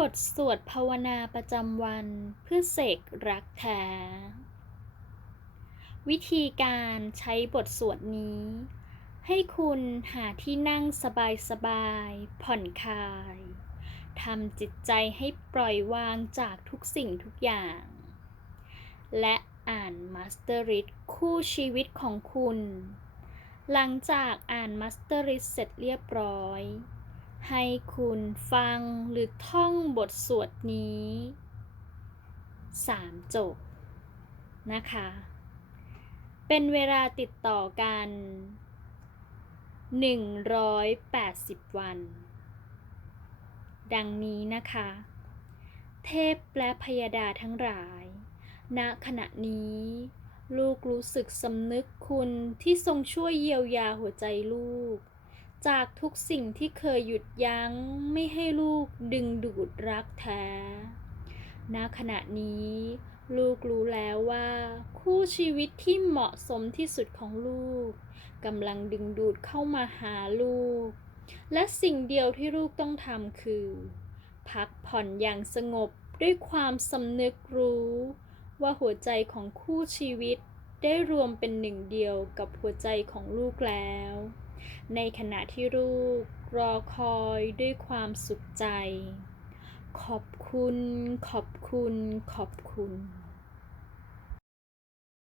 บทสวดภาวนาประจำวันเพื่อเสกรักแท้ วิธีการใช้บทสวดนี้ ให้คุณหาที่นั่งสบายๆ ผ่อนคลาย ทำจิตใจให้ปล่อยวางจากทุกสิ่งทุกอย่าง และอ่านมาสเตอร์ริ d คู่ชีวิตของคุณ หลังจากอ่านมาสเตอร์ริ d เสร็จเรียบร้อย ให้คุณฟังหรือท่องบทสวดนี้สามจบ นะคะ เป็นเวลาติดต่อกัน 180 วัน ดังนี้นะคะ เทพและพยาดาทั้งหลาย ณขณะนี้ลูกรู้สึกสำนึกคุณที่ทรงช่วยเยียวยาหัวใจลูก จากทุกสิ่งที่เคยหยุดยั้งไม่ให้ลูกดึงดูดรักแท้ ณ ขณะนี้ ลูกรู้แล้วว่า คู่ชีวิตที่เหมาะสมที่สุดของลูกกำลังดึงดูดเข้ามาหาลูก และสิ่งเดียวที่ลูกต้องทำคือ พักผ่อนอย่างสงบด้วยความสำนึกรู้ ว่าหัวใจของคู่ชีวิต ได้รวมเป็นหนึ่งเดียวกับหัวใจของลูกแล้ว ในขณะที่ลูกรอคอยด้วยความสุขใจ ขอบคุณ ขอบคุณ ขอบคุณ